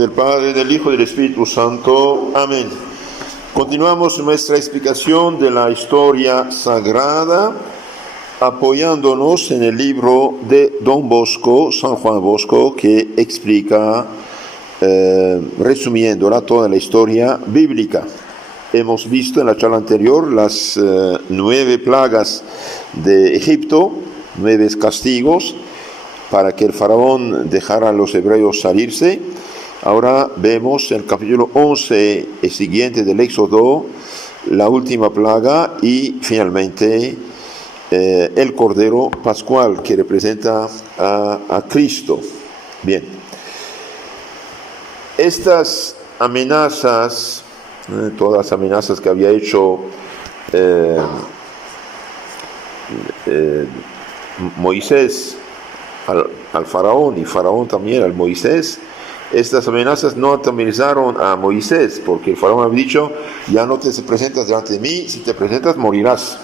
del Padre, del Hijo y del Espíritu Santo. Amén. Continuamos nuestra explicación de la historia sagrada, apoyándonos en el libro de Don Bosco, San Juan Bosco, que explica, resumiéndola, toda la historia bíblica. Hemos visto en la charla anterior las 9 plagas de Egipto, 9 castigos, para que el faraón dejara a los hebreos salirse. Ahora vemos en el capítulo 11 y siguiente del Éxodo la última plaga y finalmente el Cordero Pascual, que representa a Cristo. Bien, estas amenazas, todas las amenazas que había hecho Moisés al faraón y faraón también al Moisés, estas amenazas no atemorizaron a Moisés, porque el faraón había dicho: ya no te presentas delante de mí, si te presentas morirás.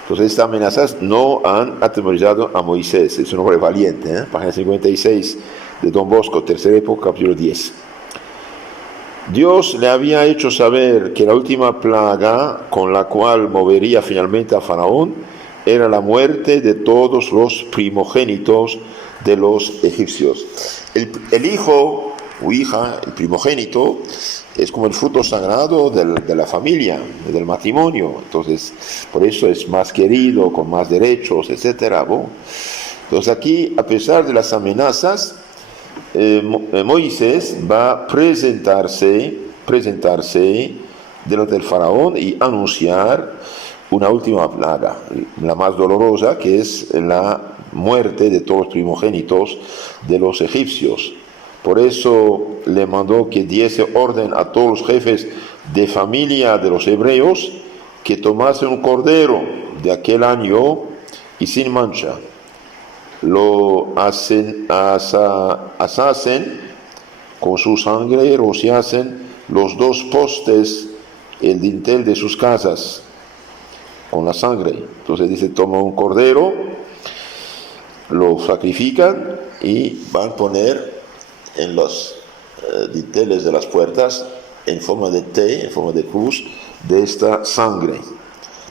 Entonces estas amenazas no han atemorizado a Moisés. Es un hombre valiente, página 56 de Don Bosco, tercera época, capítulo 10. Dios le había hecho saber que la última plaga con la cual movería finalmente a faraón era la muerte de todos los primogénitos de los egipcios. El hijo o hija, el primogénito, es como el fruto sagrado de la familia, del matrimonio. Entonces, por eso es más querido, con más derechos, etc. Entonces aquí, a pesar de las amenazas, Moisés va a presentarse delante del faraón y anunciar una última plaga, la más dolorosa, que es la muerte de todos los primogénitos de los egipcios. Por eso le mandó que diese orden a todos los jefes de familia de los hebreos que tomasen un cordero de aquel año y sin mancha. Lo asasen con su sangre, rociasen los 2 postes, el dintel de sus casas, con la sangre. Entonces dice: toma un cordero, lo sacrifican y van a poner en los dinteles de las puertas, en forma de T, en forma de cruz, de esta sangre.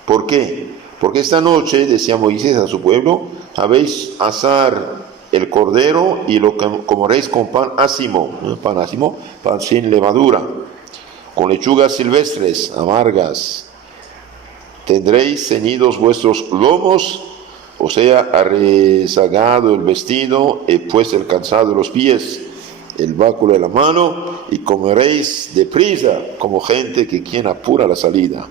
¿Por qué? Porque esta noche, decía Moisés a su pueblo, habéis asar el cordero y lo comeréis con pan ácimo, pan sin levadura, con lechugas silvestres amargas. Tendréis ceñidos vuestros lomos, o sea, arrezagado el vestido, y puesto el calzado de los pies, el báculo de la mano, y comeréis deprisa, como gente que quien apura la salida.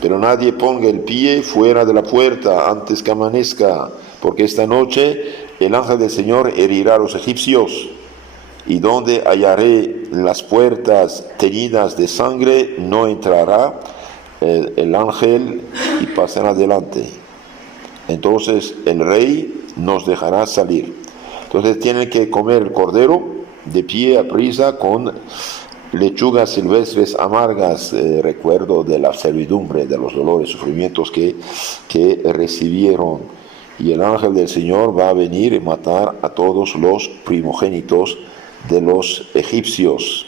Pero nadie ponga el pie fuera de la puerta antes que amanezca, porque esta noche el ángel del Señor herirá a los egipcios, y donde hallaré las puertas teñidas de sangre, no entrará el ángel y pasará adelante. Entonces el rey nos dejará salir. Entonces tienen que comer el cordero de pie a prisa, con lechugas silvestres amargas, recuerdo de la servidumbre, de los dolores, sufrimientos que recibieron. Y el ángel del Señor va a venir y matar a todos los primogénitos de los egipcios.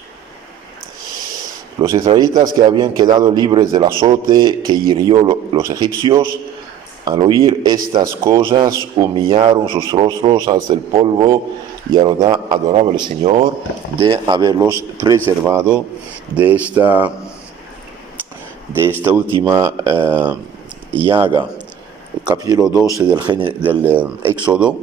Los israelitas, que habían quedado libres del azote que hirió los egipcios, al oír estas cosas humillaron sus rostros hasta el polvo y adoraban al Señor de haberlos preservado de esta última llaga. El capítulo 12 del Éxodo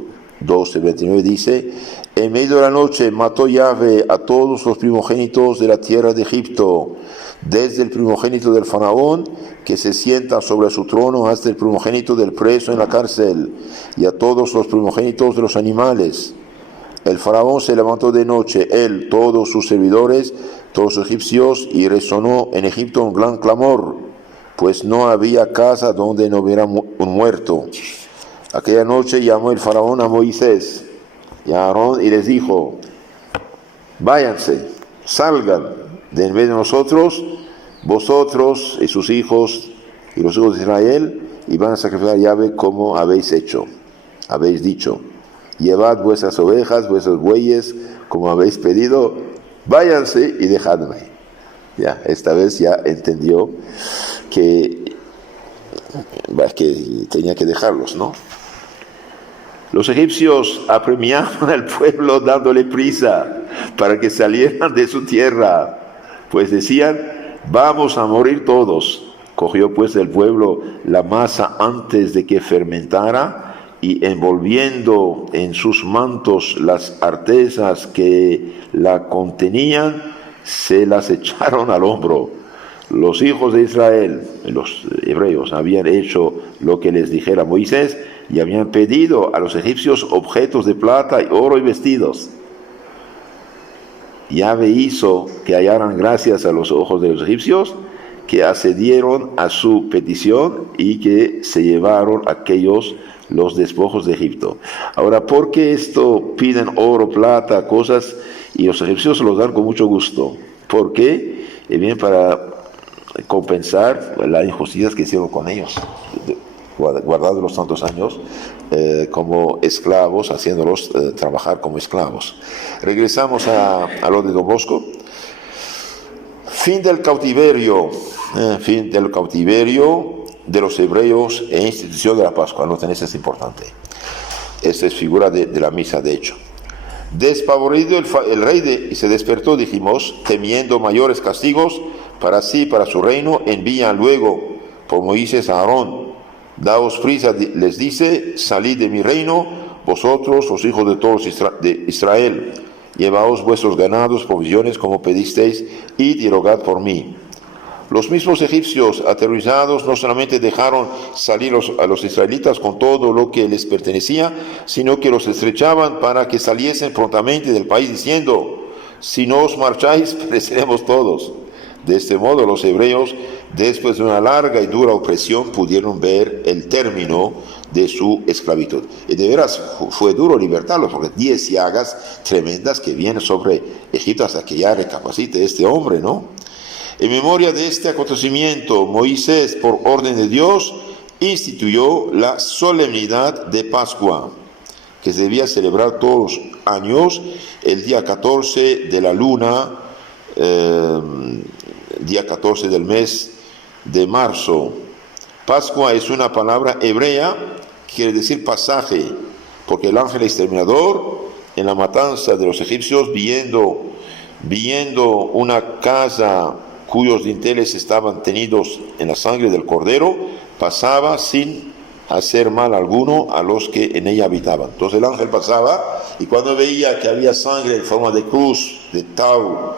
12:29 dice: en medio de la noche mató Yahvé a todos los primogénitos de la tierra de Egipto, desde el primogénito del faraón que se sienta sobre su trono hasta el primogénito del preso en la cárcel, y a todos los primogénitos de los animales. El faraón se levantó de noche, él, todos sus servidores, todos los egipcios, y resonó en Egipto un gran clamor, pues no había casa donde no hubiera un muerto. Aquella noche llamó el faraón a Moisés y a Aarón y les dijo: váyanse, salgan de en medio de nosotros, vosotros y sus hijos y los hijos de Israel, y van a sacrificar a Yahvé como habéis dicho. llevad vuestras ovejas, vuestros bueyes, como habéis pedido, váyanse y dejadme. Ya, esta vez ya entendió que tenía que dejarlos, ¿no? Los egipcios apremiaban al pueblo dándole prisa para que salieran de su tierra, pues decían, vamos a morir todos. Cogió pues el pueblo la masa antes de que fermentara y envolviendo en sus mantos las artesas que la contenían, se las echaron al hombro. Los hijos de Israel, los hebreos, habían hecho lo que les dijera Moisés y habían pedido a los egipcios objetos de plata y oro y vestidos. Yahvé hizo que hallaran gracias a los ojos de los egipcios, que accedieron a su petición y que se llevaron aquellos los despojos de Egipto. Ahora, ¿por qué esto piden oro, plata, cosas, y los egipcios se los dan con mucho gusto? ¿Por qué? Bien, para compensar las injusticias que hicieron con ellos, guardados los tantos años como esclavos, haciéndolos trabajar como esclavos. Regresamos a lo de Don Bosco. Fin del cautiverio de los hebreos e institución de la Pascua. Noten, eso es importante. Esta es figura de la misa, de hecho. Despavorido el rey se despertó, dijimos, temiendo mayores castigos para sí, para su reino, envía luego por Moisés a Aarón, daos prisa, les dice, salid de mi reino, vosotros, los hijos de todos de Israel, llevaos vuestros ganados, provisiones, como pedisteis, id y rogad por mí. Los mismos egipcios, aterrorizados, no solamente dejaron salir a los israelitas con todo lo que les pertenecía, sino que los estrechaban para que saliesen prontamente del país, diciendo, si no os marcháis, pereceremos todos. De este modo los hebreos, después de una larga y dura opresión, pudieron ver el término de su esclavitud. Y de veras fue duro libertarlos, porque 10 llagas tremendas que vienen sobre Egipto hasta que ya recapacite este hombre, ¿no? En memoria de este acontecimiento, Moisés, por orden de Dios, instituyó la solemnidad de Pascua, que se debía celebrar todos los años, el día 14 de la luna, día 14 del mes de marzo. Pascua es una palabra hebrea, quiere decir pasaje, porque el ángel exterminador, en la matanza de los egipcios, viendo una casa cuyos dinteles estaban tenidos en la sangre del cordero, pasaba sin hacer mal alguno a los que en ella habitaban. Entonces el ángel pasaba, y cuando veía que había sangre en forma de cruz, de tau,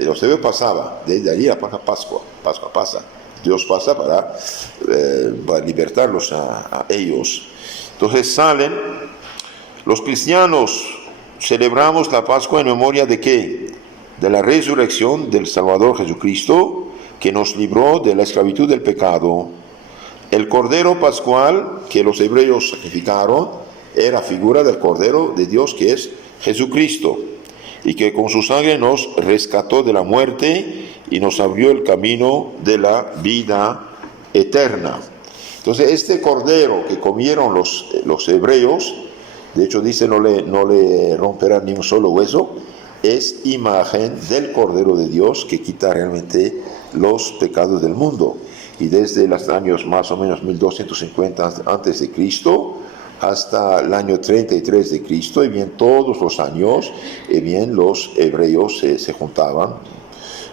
los hebreos pasaba, desde allí pasa Pascua pasa, Dios pasa para libertarlos a ellos. Entonces salen, los cristianos celebramos la Pascua en memoria de ¿qué? De la resurrección del Salvador Jesucristo, que nos libró de la esclavitud del pecado. El Cordero Pascual que los hebreos sacrificaron era figura del Cordero de Dios, que es Jesucristo, y que con su sangre nos rescató de la muerte y nos abrió el camino de la vida eterna. Entonces este Cordero que comieron los hebreos, de hecho dice no le romperán ni un solo hueso, es imagen del Cordero de Dios que quita realmente los pecados del mundo. Y desde los años más o menos 1250 antes de Cristo hasta el año 33 de Cristo, y bien todos los años, bien los hebreos se juntaban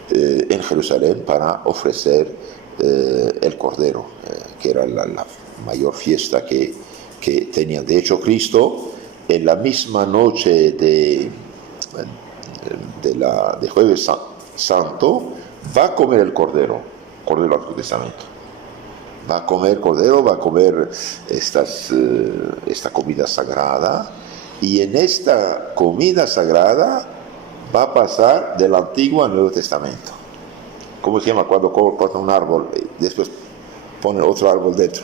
en Jerusalén para ofrecer el Cordero, que era la mayor fiesta que tenían. De hecho, Cristo en la misma noche de Jueves Santo va a comer el Cordero del Antiguo Testamento. Va a comer Cordero, va a comer esta comida sagrada, y en esta comida sagrada va a pasar del Antiguo al Nuevo Testamento. ¿Cómo se llama cuando cortan un árbol y después ponen otro árbol dentro?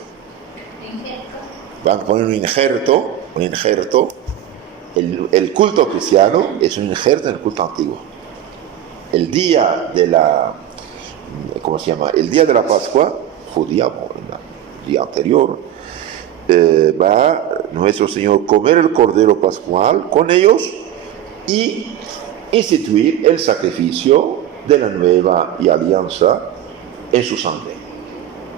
Van a poner un injerto. El culto cristiano es un injerto en el culto antiguo. El día de la Pascua judía, el día anterior, va nuestro Señor comer el cordero pascual con ellos y instituir el sacrificio de la nueva alianza en su sangre.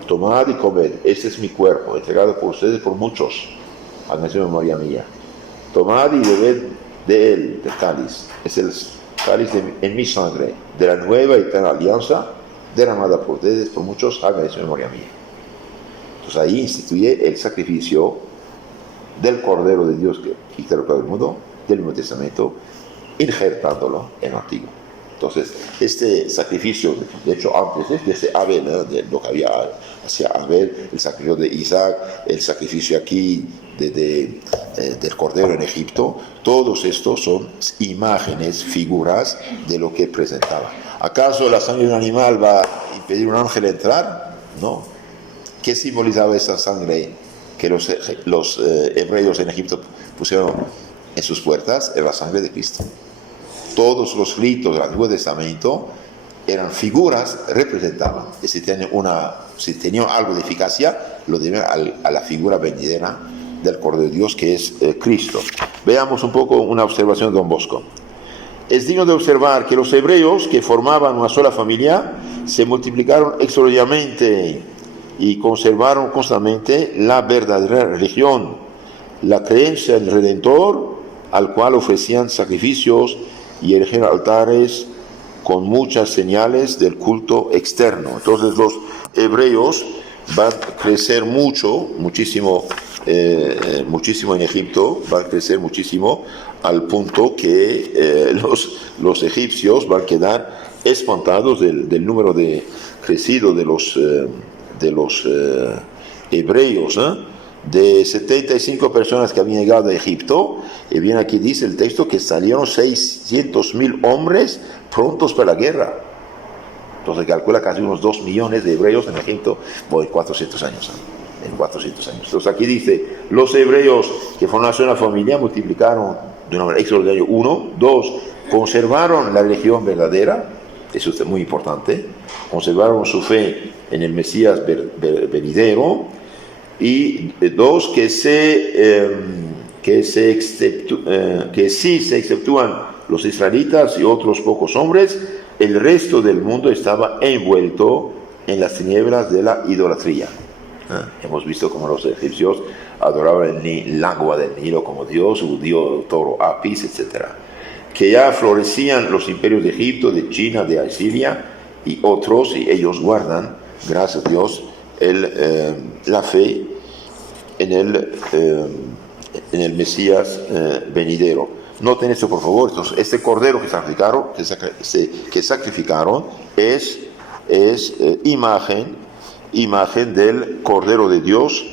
Tomad y comed, este es mi cuerpo, entregado por ustedes por muchos, hagan eso en memoria mía. Tomad y bebed de él, del cáliz, es el cáliz en mi sangre, de la nueva y eterna alianza, derramada por ustedes por muchos, hagan eso en memoria mía. Entonces ahí instituye el sacrificio del Cordero de Dios que quita el pecado del mundo, del Nuevo Testamento, injertándolo en el Antiguo. Entonces, este sacrificio, de hecho, antes de este Abel, de lo que había hacia Abel, el sacrificio de Isaac, el sacrificio aquí del Cordero en Egipto, todos estos son imágenes, figuras de lo que presentaba. ¿Acaso la sangre de un animal va a impedir a un ángel entrar? No. ¿Qué simbolizaba esa sangre que los hebreos en Egipto pusieron en sus puertas? Era la sangre de Cristo. Todos los ritos del Antiguo Testamento eran figuras, representaban. Y si tenían algo de eficacia, lo debían a la figura venidera del Cordero de Dios, que es Cristo. Veamos un poco una observación de Don Bosco. Es digno de observar que los hebreos, que formaban una sola familia, se multiplicaron extraordinariamente y conservaron constantemente la verdadera religión, la creencia en el Redentor, al cual ofrecían sacrificios y erigían altares con muchas señales del culto externo. Entonces los hebreos van a crecer muchísimo en Egipto, van a crecer muchísimo al punto que los egipcios van a quedar espantados del número crecido de los hebreos, de 75 personas que habían llegado a Egipto, y bien aquí dice el texto que salieron 600,000 hombres prontos para la guerra. Entonces calcula casi unos 2 millones de hebreos en Egipto en 400 años. Entonces aquí dice, los hebreos que forman una familia multiplicaron de una manera extraordinaria. 1, 2, conservaron la religión verdadera, eso es muy importante, conservaron su fe en el Mesías venidero, y 2, que si se exceptúan los israelitas y otros pocos hombres, el resto del mundo estaba envuelto en las tinieblas de la idolatría. Hemos visto cómo los egipcios adoraban el agua del Nilo como Dios, su dios toro Apis, etc. Que ya florecían los imperios de Egipto, de China, de Asiria y otros, y ellos guardan, gracias a Dios, la fe en el Mesías venidero. Noten esto, por favor. Entonces, este cordero que sacrificaron es imagen del Cordero de Dios,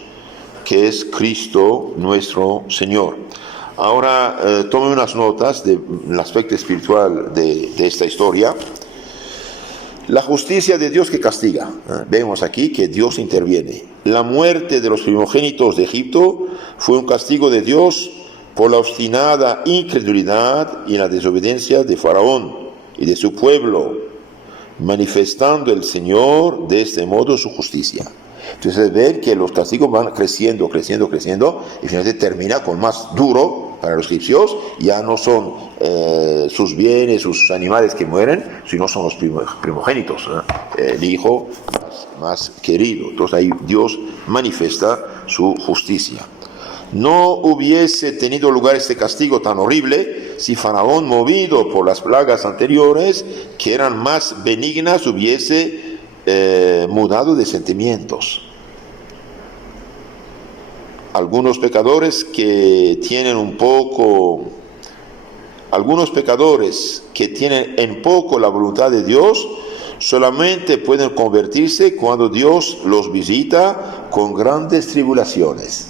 que es Cristo nuestro Señor. Ahora tomen unas notas del aspecto espiritual de esta historia. La justicia de Dios que castiga. Vemos aquí que Dios interviene. La muerte de los primogénitos de Egipto fue un castigo de Dios por la obstinada incredulidad y la desobediencia de Faraón y de su pueblo, manifestando el Señor de este modo su justicia. Entonces ven que los castigos van creciendo, y finalmente termina con más duro para los egipcios. Ya no son sus bienes, sus animales que mueren, sino son los primogénitos, el hijo más querido. Entonces ahí Dios manifiesta su justicia. No hubiese tenido lugar este castigo tan horrible si Faraón, movido por las plagas anteriores, que eran más benignas, hubiese mudado de sentimientos. Algunos pecadores que tienen en poco la voluntad de Dios solamente pueden convertirse cuando Dios los visita con grandes tribulaciones.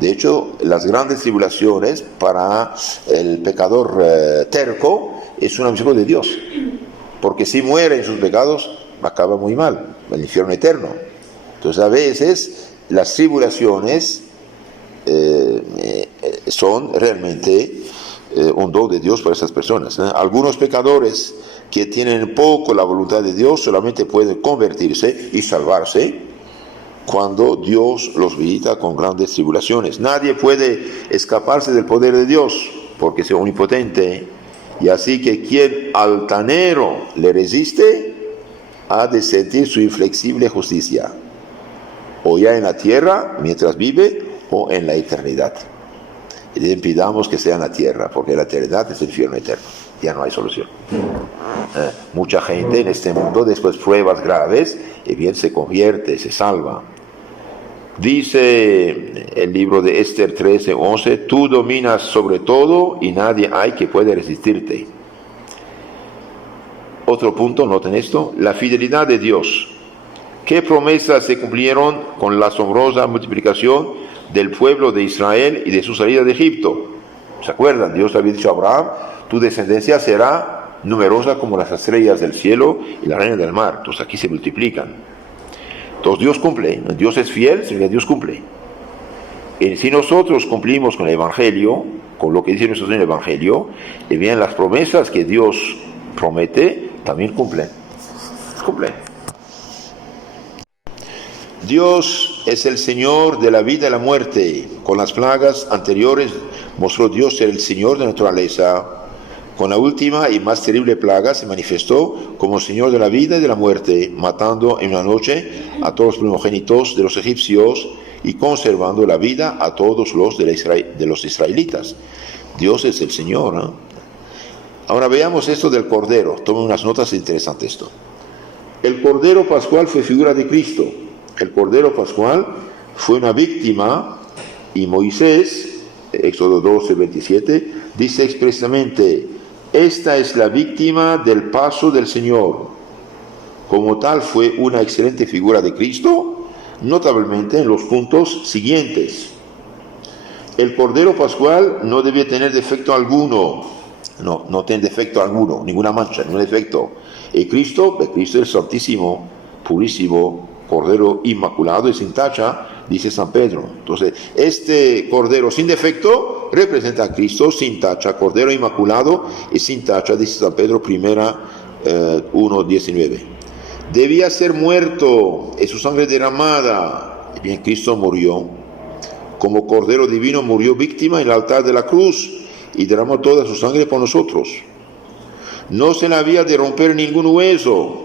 De hecho, las grandes tribulaciones para el pecador terco es una misericordia de Dios, porque si muere en sus pecados acaba muy mal, el infierno eterno. Entonces a veces las tribulaciones son realmente un don de Dios para esas personas. Algunos pecadores que tienen poco la voluntad de Dios solamente pueden convertirse y salvarse cuando Dios los visita con grandes tribulaciones. Nadie puede escaparse del poder de Dios, porque es omnipotente. Y así que quien altanero le resiste, ha de sentir su inflexible justicia, o ya en la tierra, mientras vive, o en la eternidad. Y le pidamos que sea en la tierra, porque la eternidad es el infierno eterno. Ya no hay solución. Mucha gente en este mundo, después de pruebas graves, y bien se convierte, se salva. Dice el libro de Esther 13:11, tú dominas sobre todo y nadie hay que pueda resistirte. Otro punto, noten esto, la fidelidad de Dios. ¿Qué promesas se cumplieron con la asombrosa multiplicación del pueblo de Israel y de su salida de Egipto? ¿Se acuerdan? Dios había dicho a Abraham, tu descendencia será numerosa como las estrellas del cielo y la arena del mar. Entonces aquí se multiplican. Entonces Dios cumple, Dios es fiel, significa Dios cumple. Y si nosotros cumplimos con el Evangelio, con lo que dice nuestro Señor en el Evangelio, y bien las promesas que Dios promete, también cumplen. Cumplen. Dios es el Señor de la vida y la muerte. Con las plagas anteriores mostró Dios ser el Señor de la naturaleza. Con la última y más terrible plaga se manifestó como Señor de la vida y de la muerte, matando en una noche a todos los primogénitos de los egipcios y conservando la vida a todos los de los israelitas. Dios es el Señor, ¿no? Ahora veamos esto del Cordero. Tomen unas notas interesantes esto. El Cordero Pascual fue figura de Cristo. El Cordero Pascual fue una víctima y Moisés, Éxodo 12:27, dice expresamente, esta es la víctima del paso del Señor. Como tal fue una excelente figura de Cristo, notablemente en los puntos siguientes. El Cordero Pascual no debía tener defecto alguno. No tiene defecto alguno, ninguna mancha, ningún defecto. Y Cristo es santísimo, purísimo, Cordero inmaculado y sin tacha, dice San Pedro. Entonces, este Cordero sin defecto representa a Cristo sin tacha, Cordero inmaculado y sin tacha, dice San Pedro, 1:19. Debía ser muerto y su sangre derramada. Y bien, Cristo murió. Como Cordero divino murió víctima en el altar de la cruz y derramó toda su sangre por nosotros. No se le había de romper ningún hueso.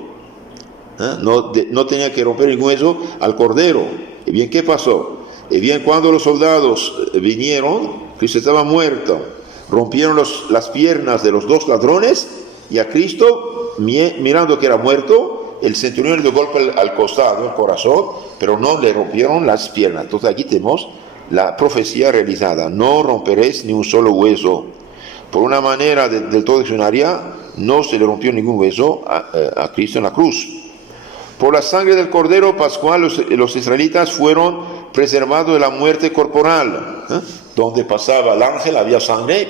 No tenía que romper ningún hueso al Cordero. Y bien, ¿qué pasó? Y bien, cuando los soldados vinieron, Cristo estaba muerto. Rompieron las piernas de los dos ladrones y a Cristo, mirando que era muerto, el centurión le dio golpe al costado, al corazón, pero no le rompieron las piernas. Entonces aquí tenemos la profecía realizada. No romperéis ni un solo hueso. Por una manera del todo diccionaria, no se le rompió ningún hueso a Cristo en la cruz. Por la sangre del Cordero Pascual, los israelitas fueron preservados de la muerte corporal. Donde pasaba el ángel había sangre,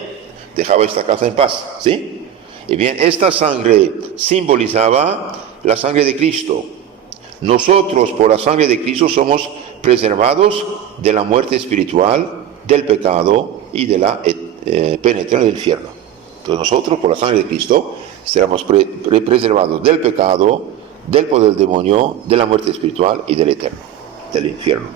dejaba esta casa en paz, ¿sí? Y bien, esta sangre simbolizaba la sangre de Cristo. Nosotros, por la sangre de Cristo, somos preservados de la muerte espiritual, del pecado y de la penetración del infierno. Entonces nosotros, por la sangre de Cristo, seremos preservados del pecado, del poder del demonio, de la muerte espiritual y del eterno, del infierno.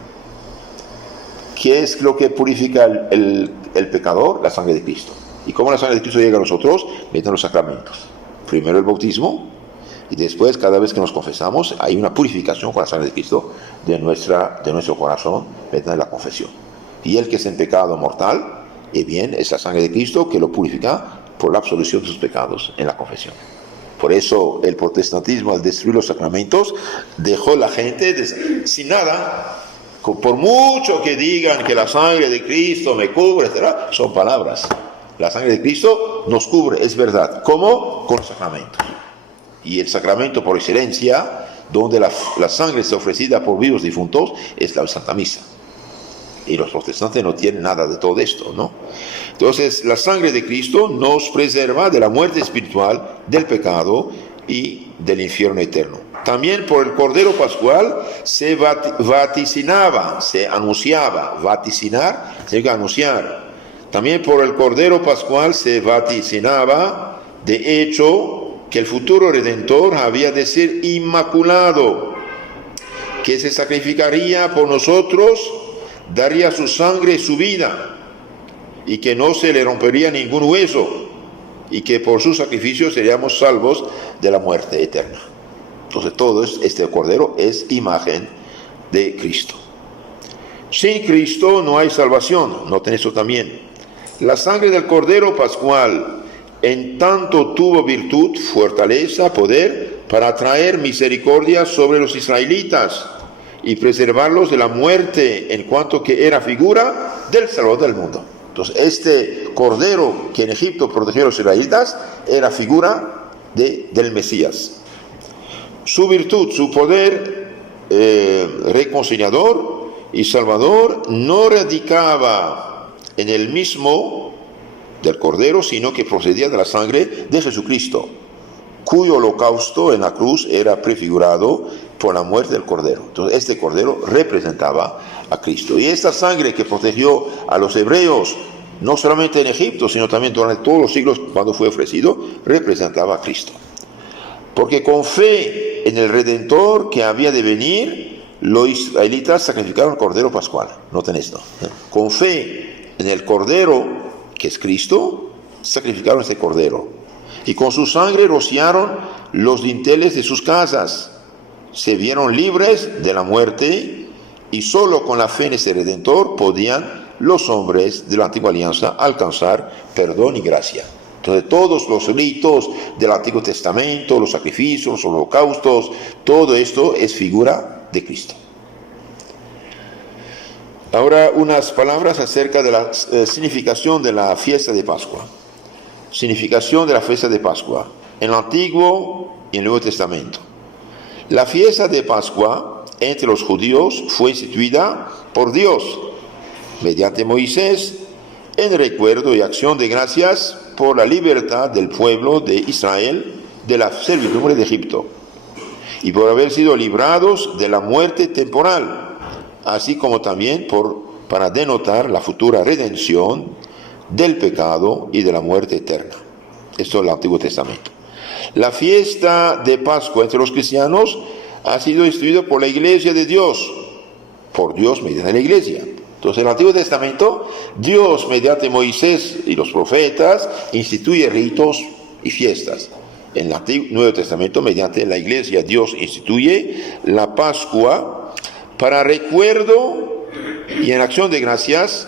¿Qué es lo que purifica el pecador? La sangre de Cristo. ¿Y cómo la sangre de Cristo llega a nosotros? Mediante los sacramentos. Primero el bautismo, y después, cada vez que nos confesamos, hay una purificación con la sangre de Cristo de nuestro corazón, mediante la confesión. Y el que es en pecado mortal, bien, es la sangre de Cristo que lo purifica por la absolución de sus pecados en la confesión. Por eso el protestantismo, al destruir los sacramentos, dejó la gente sin nada. Por mucho que digan que la sangre de Cristo me cubre, etc., son palabras. La sangre de Cristo nos cubre, es verdad. ¿Cómo? Con los sacramentos. Y el sacramento por excelencia, donde la sangre es ofrecida por vivos difuntos, es la Santa Misa. Y los protestantes no tienen nada de todo esto, ¿no? Entonces, la sangre de Cristo nos preserva de la muerte espiritual, del pecado y del infierno eterno. También por el Cordero Pascual se vaticinaba, se anunciaba. Vaticinar significa anunciar. También por el Cordero Pascual se vaticinaba, de hecho, que el futuro Redentor había de ser inmaculado, que se sacrificaría por nosotros, daría su sangre y su vida, y que no se le rompería ningún hueso, y que por su sacrificio seríamos salvos de la muerte eterna. Entonces todo este cordero es imagen de Cristo. Sin Cristo no hay salvación, noten eso también. La sangre del cordero pascual en tanto tuvo virtud, fortaleza, poder para traer misericordia sobre los israelitas y preservarlos de la muerte, en cuanto que era figura del Salvador del mundo. Entonces este cordero que en Egipto protegió a los israelitas era figura del Mesías. Su virtud, su poder reconciliador y salvador no radicaba en el mismo del cordero, sino que procedía de la sangre de Jesucristo, cuyo holocausto en la cruz era prefigurado por la muerte del cordero. Entonces este cordero representaba a Cristo. Y esta sangre que protegió a los hebreos, no solamente en Egipto, sino también durante todos los siglos cuando fue ofrecido, representaba a Cristo. Porque con fe en el Redentor que había de venir, los israelitas sacrificaron el cordero pascual. Noten esto. Con fe en el cordero, que es Cristo, sacrificaron este cordero. Y con su sangre rociaron los dinteles de sus casas. Se vieron libres de la muerte, y solo con la fe en ese Redentor podían los hombres de la antigua alianza alcanzar perdón y gracia. Entonces todos los ritos del Antiguo Testamento, los sacrificios, los holocaustos, todo esto es figura de Cristo. Ahora unas palabras acerca de la significación de la fiesta de Pascua. Significación de la fiesta de Pascua en el Antiguo y en el Nuevo Testamento. La fiesta de Pascua entre los judíos fue instituida por Dios mediante Moisés en recuerdo y acción de gracias por la libertad del pueblo de Israel de la servidumbre de Egipto y por haber sido librados de la muerte temporal, así como también para denotar la futura redención del pecado y de la muerte eterna. Esto es el Antiguo Testamento. La fiesta de Pascua entre los cristianos ha sido instituida por la Iglesia de Dios, por Dios mediante la Iglesia. Entonces en el Antiguo Testamento, Dios mediante Moisés y los profetas instituye ritos y fiestas. En el Nuevo Testamento, mediante la Iglesia, Dios instituye la Pascua para recuerdo y en acción de gracias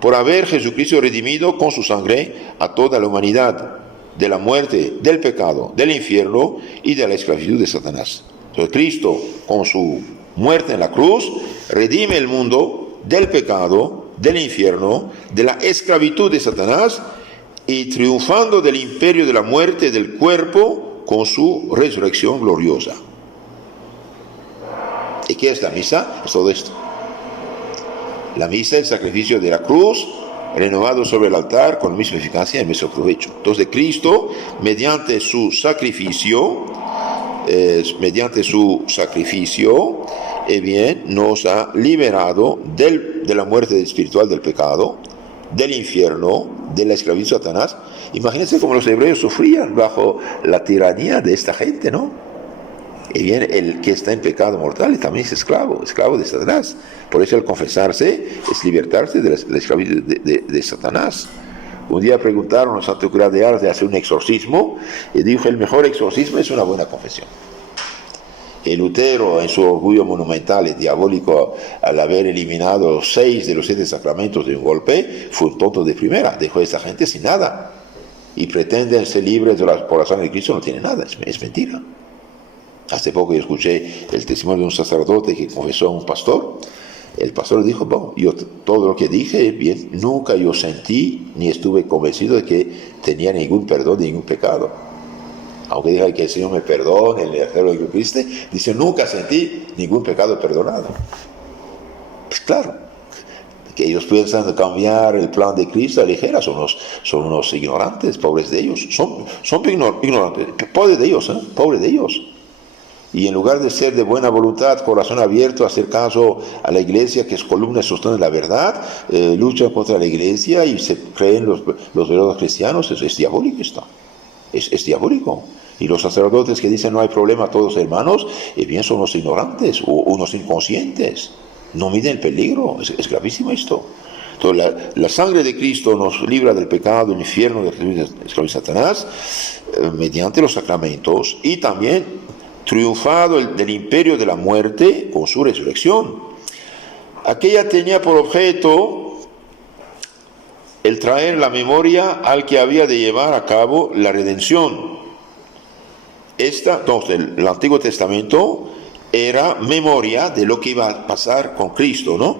por haber Jesucristo redimido con su sangre a toda la humanidad de la muerte, del pecado, del infierno y de la esclavitud de Satanás. Entonces Cristo, con su muerte en la cruz, redime el mundo del pecado, del infierno, de la esclavitud de Satanás, y triunfando del imperio de la muerte del cuerpo con su resurrección gloriosa. ¿Y qué es la misa? Es todo esto. La misa es el sacrificio de la cruz, renovado sobre el altar con la misma eficacia y el mismo provecho. Entonces Cristo, mediante su sacrificio, nos ha liberado de la muerte espiritual del pecado, del infierno, de la esclavitud de Satanás. Imagínense cómo los hebreos sufrían bajo la tiranía de esta gente, ¿no? Y bien, el que está en pecado mortal también es esclavo de Satanás. Por eso el confesarse es libertarse de la esclavitud de Satanás. Un día preguntaron a Santo Cura de Ars de hacer un exorcismo, y dijo: el mejor exorcismo es una buena confesión. El Lutero, en su orgullo monumental y diabólico al haber eliminado 6 de los 7 sacramentos de un golpe, fue un tonto de primera. Dejó a esta gente sin nada y pretenden ser libres por la sangre de Cristo. No tiene nada, es mentira. Hace poco yo escuché el testimonio de un sacerdote que confesó a un pastor. El pastor dijo: bueno, yo todo lo que dije, bien, nunca yo sentí ni estuve convencido de que tenía ningún perdón, ningún pecado. Aunque diga que el Señor me perdone, el Evangelio de Cristo, dice: nunca sentí ningún pecado perdonado. Pues claro, que ellos piensan cambiar el plan de Cristo a ligera, son unos ignorantes, pobres de ellos, son ignorantes, pobres de ellos, pobres de ellos. Y en lugar de ser de buena voluntad, corazón abierto, hacer caso a la Iglesia, que es columna y sostén de la verdad, luchan contra la Iglesia y se creen los verdaderos cristianos. Es diabólico esto. Es diabólico. Y los sacerdotes que dicen no hay problema, todos hermanos, bien son unos ignorantes o unos inconscientes. No miden el peligro, es gravísimo esto. Entonces, la sangre de Cristo nos libra del pecado, del infierno, de la esclavitud de Satanás, mediante los sacramentos, y también triunfado del imperio de la muerte con su resurrección. Aquella tenía por objeto el traer la memoria al que había de llevar a cabo la redención. Entonces, el Antiguo Testamento era memoria de lo que iba a pasar con Cristo, ¿no?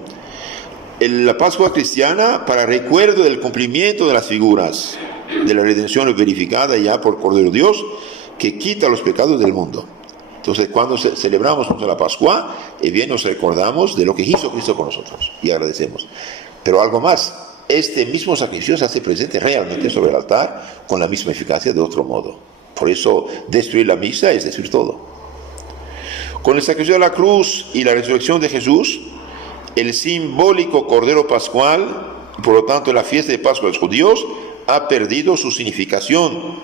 La Pascua cristiana para recuerdo del cumplimiento de las figuras de la redención verificada ya por Cordero Dios, que quita los pecados del mundo. Entonces, cuando celebramos la Pascua, bien nos recordamos de lo que hizo Cristo con nosotros y agradecemos. Pero algo más, este mismo sacrificio se hace presente realmente sobre el altar con la misma eficacia de otro modo. Por eso, destruir la misa es destruir todo. Con el sacrificio de la cruz y la resurrección de Jesús, el simbólico Cordero Pascual, por lo tanto la fiesta de Pascua de los judíos, ha perdido su significación,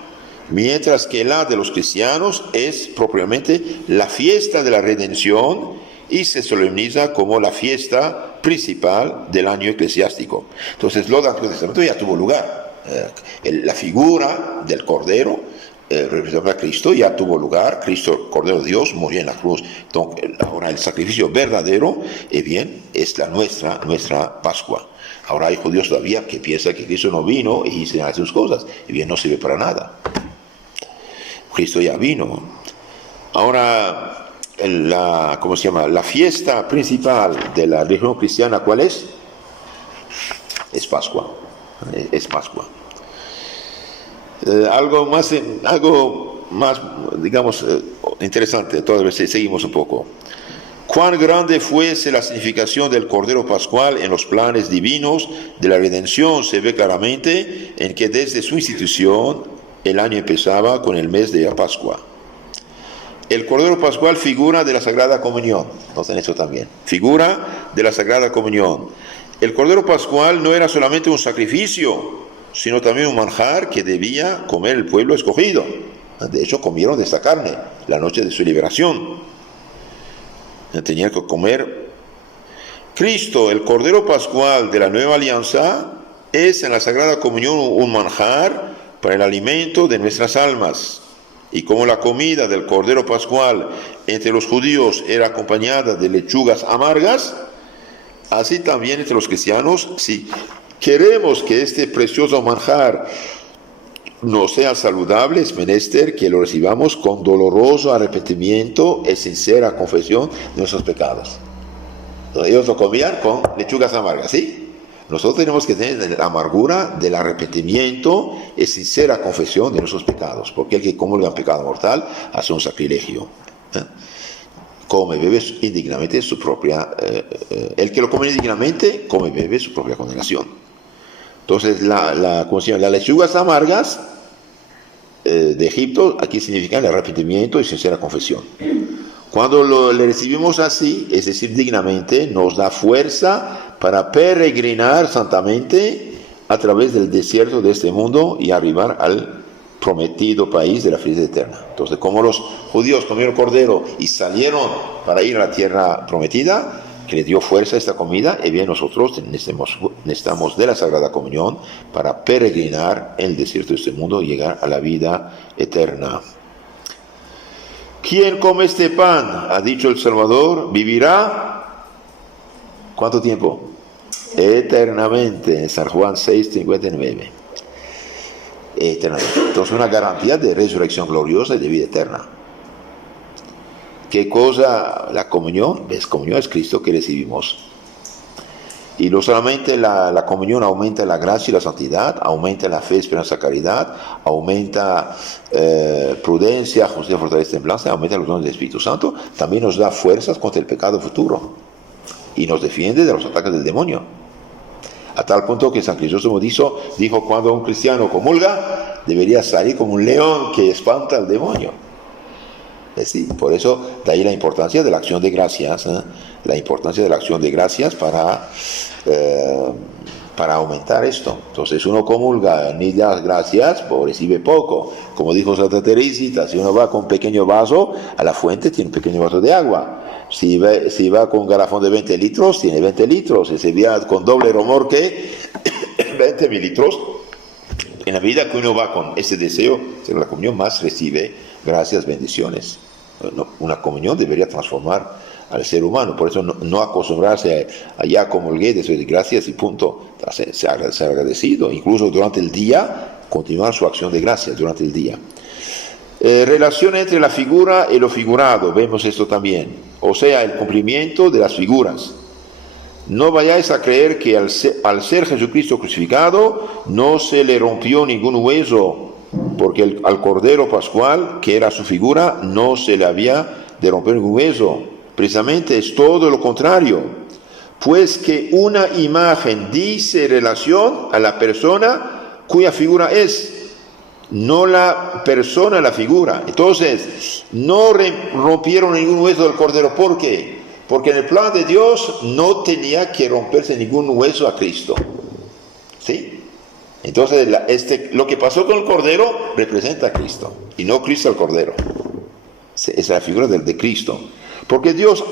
mientras que la de los cristianos es propiamente la fiesta de la redención y se solemniza como la fiesta principal del año eclesiástico. Entonces, lo del Antiguo Testamento ya tuvo lugar. La figura del Cordero representando a Cristo ya tuvo lugar. Cristo, Cordero de Dios, murió en la cruz. Entonces, ahora el sacrificio verdadero, es la nuestra Pascua. Ahora hay judíos todavía que piensan que Cristo no vino y hicieron sus cosas, no sirve para nada. Cristo ya vino. Ahora, la fiesta principal de la religión cristiana, ¿cuál es? Es Pascua. Es Pascua. Algo más, digamos, interesante, todavía seguimos un poco. Cuán grande fuese la significación del Cordero Pascual en los planes divinos de la redención se ve claramente en que desde su institución el año empezaba con el mes de la Pascua. El Cordero Pascual figura de la Sagrada Comunión, noten eso también, figura de la Sagrada Comunión. El Cordero Pascual no era solamente un sacrificio, sino también un manjar que debía comer el pueblo escogido. De hecho, comieron de esta carne la noche de su liberación. Tenían que comer. Cristo, el Cordero Pascual de la Nueva Alianza, es en la Sagrada Comunión un manjar para el alimento de nuestras almas. Y como la comida del Cordero Pascual entre los judíos era acompañada de lechugas amargas, así también entre los cristianos, si queremos que este precioso manjar no sea saludable, es menester que lo recibamos con doloroso arrepentimiento y sincera confesión de nuestros pecados. Ellos lo comían con lechugas amargas, ¿sí? Nosotros tenemos que tener la amargura del arrepentimiento y sincera confesión de nuestros pecados, porque el que comulga un pecado mortal hace un sacrilegio. Come, bebe indignamente su propia... el que lo come indignamente, come, bebe su propia condenación. Entonces, las lechugas amargas de Egipto, aquí significan el arrepentimiento y sincera confesión. Cuando le recibimos así, es decir, dignamente, nos da fuerza para peregrinar santamente a través del desierto de este mundo y arribar al prometido país de la felicidad eterna. Entonces, como los judíos comieron cordero y salieron para ir a la tierra prometida, que le dio fuerza a esta comida, y bien nosotros necesitamos de la Sagrada Comunión para peregrinar en el desierto de este mundo y llegar a la vida eterna. ¿Quién come este pan? Ha dicho el Salvador, vivirá. ¿Cuánto tiempo? Eternamente. En San Juan 6:59. Eternamente. Entonces, una garantía de resurrección gloriosa y de vida eterna. ¿Qué cosa? La comunión. ¿Ves? Comunión es Cristo que recibimos. Y no solamente la comunión aumenta la gracia y la santidad, aumenta la fe, esperanza, caridad, aumenta prudencia, justicia, fortaleza, templanza, aumenta los dones del Espíritu Santo, también nos da fuerzas contra el pecado futuro y nos defiende de los ataques del demonio. A tal punto que San Crisóstomo dijo cuando un cristiano comulga, debería salir como un león que espanta al demonio. Sí, por eso, de ahí la importancia de la acción de gracias, la importancia de la acción de gracias para para aumentar esto. Entonces uno comulga ni da gracias, pues recibe poco. Como dijo Santa Teresita, si uno va con un pequeño vaso a la fuente, tiene un pequeño vaso de agua. Si va con un garrafón de 20 litros, tiene 20 litros. Y si va con doble remolque, 20 mil litros. En la vida que uno va con ese deseo, de la comunión más recibe gracias, bendiciones. Una comunión debería transformar al ser humano, por eso no acostumbrarse a ya comulgué, después de gracias y punto, ser agradecido, incluso durante el día, continuar su acción de gracias durante el día. Relación entre la figura y lo figurado, vemos esto también, o sea, el cumplimiento de las figuras. No vayáis a creer que al ser Jesucristo crucificado no se le rompió ningún hueso, porque al Cordero Pascual, que era su figura, no se le había de romper ningún hueso. Precisamente es todo lo contrario, pues que una imagen dice relación a la persona cuya figura es, no la persona la figura. Entonces, no rompieron ningún hueso del Cordero. ¿Por qué? Porque en el plan de Dios no tenía que romperse ningún hueso a Cristo. ¿Sí? Entonces, lo que pasó con el Cordero representa a Cristo, y no Cristo al Cordero. Es la figura de Cristo. Porque Dios,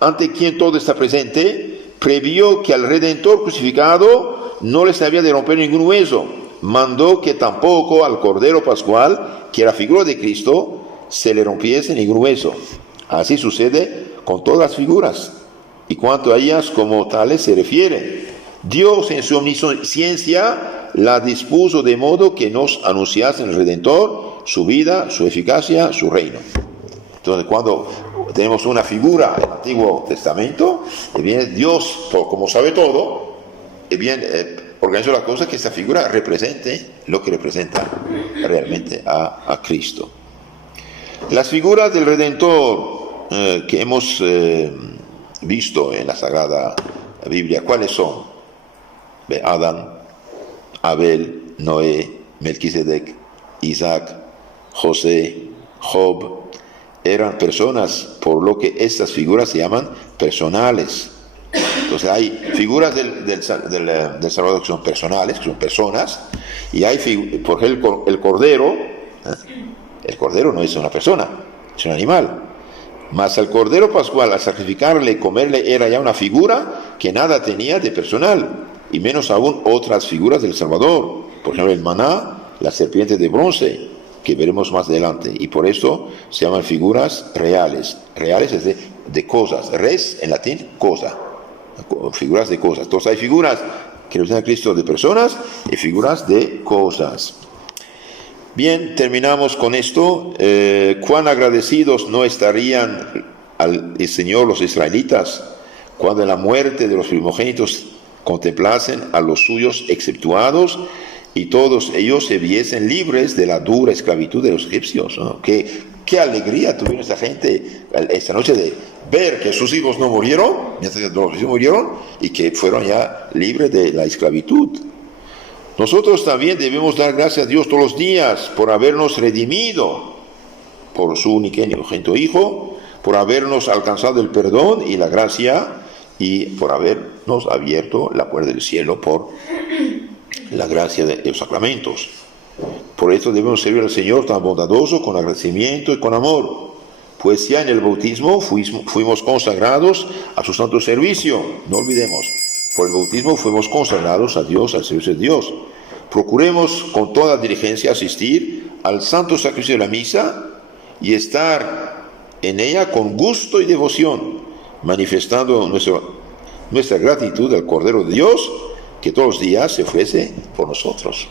ante quien todo está presente, previó que al Redentor crucificado no les había de romper ningún hueso. Mandó que tampoco al Cordero Pascual, que era figura de Cristo, se le rompiese ningún hueso. Así sucede con todas las figuras, y cuanto a ellas como tales se refiere. Dios en su omnisciencia la dispuso de modo que nos anunciase el Redentor, su vida, su eficacia, su reino. Entonces, cuando tenemos una figura del Antiguo Testamento, bien, Dios, como sabe todo, bien, organizó la cosa que esta figura represente lo que representa realmente a Cristo. Las figuras del Redentor que hemos visto en la Sagrada Biblia, ¿cuáles son? Adán, Abel, Noé, Melquisedec, Isaac, José, Job. Eran personas, por lo que estas figuras se llaman personales. Entonces hay figuras del Salvador que son personales, que son personas, y hay, por ejemplo, el Cordero. El Cordero no es una persona, es un animal. Mas al Cordero Pascual, al sacrificarle y comerle, era ya una figura que nada tenía de personal, y menos aún otras figuras del Salvador. Por ejemplo, el maná, la serpiente de bronce, que veremos más adelante, y por eso se llaman figuras reales. Reales es de cosas, res en latín, cosa, figuras de cosas. Entonces hay figuras que representan a Cristo de personas y figuras de cosas. Bien, terminamos con esto. Cuán agradecidos no estarían al Señor los israelitas cuando en la muerte de los primogénitos contemplasen a los suyos exceptuados y todos ellos se viesen libres de la dura esclavitud de los egipcios, ¿no? Qué alegría tuvieron esta gente esta noche de ver que sus hijos no murieron, mientras que los hijos murieron, y que fueron ya libres de la esclavitud. Nosotros también debemos dar gracias a Dios todos los días por habernos redimido por su unigénito Hijo, por habernos alcanzado el perdón y la gracia, y por habernos abierto la puerta del cielo por la gracia de los sacramentos. Por esto debemos servir al Señor tan bondadoso con agradecimiento y con amor, pues ya en el bautismo fuimos consagrados a su santo servicio. No olvidemos, por el bautismo fuimos consagrados a Dios, al servicio de Dios. Procuremos con toda diligencia asistir al santo sacrificio de la misa y estar en ella con gusto y devoción, manifestando nuestra gratitud al Cordero de Dios, que todos los días se ofrece por nosotros.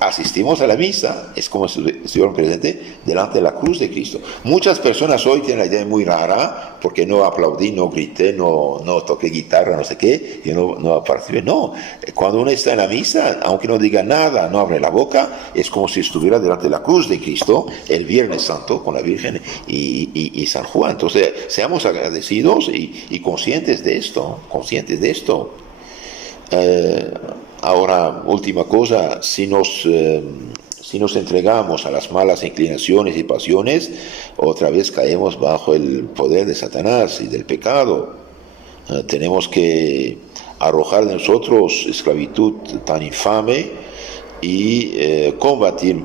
Asistimos a la misa, es como si estuvieran presentes delante de la cruz de Cristo. Muchas personas hoy tienen la idea muy rara, porque no aplaudí, no grité, no toqué guitarra, no sé qué, y no participé. No, cuando uno está en la misa, aunque no diga nada, no abre la boca, es como si estuviera delante de la cruz de Cristo el Viernes Santo con la Virgen y San Juan. Entonces, seamos agradecidos y conscientes de esto, Ahora, última cosa, si nos entregamos a las malas inclinaciones y pasiones, otra vez caemos bajo el poder de Satanás y del pecado. Tenemos que arrojar de nosotros esclavitud tan infame y combatir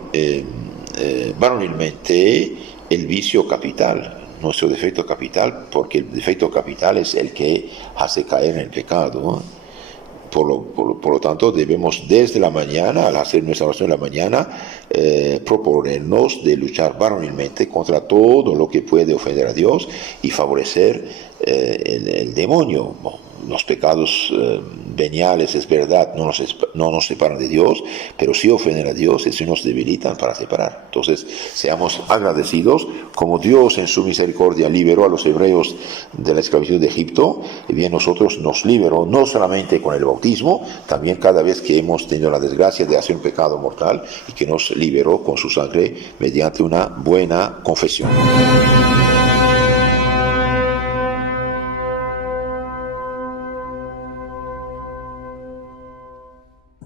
varonilmente el vicio capital, nuestro defecto capital, porque el defecto capital es el que hace caer en el pecado. Por lo tanto, debemos desde la mañana, al hacer nuestra oración en la mañana, proponernos de luchar varonilmente contra todo lo que puede ofender a Dios y favorecer el demonio. Los pecados veniales, es verdad, no nos separan de Dios, pero sí ofenden a Dios y sí nos debilitan para separar. Entonces, seamos agradecidos, como Dios en su misericordia liberó a los hebreos de la esclavitud de Egipto, y bien nosotros nos liberó no solamente con el bautismo, también cada vez que hemos tenido la desgracia de hacer un pecado mortal, y que nos liberó con su sangre mediante una buena confesión.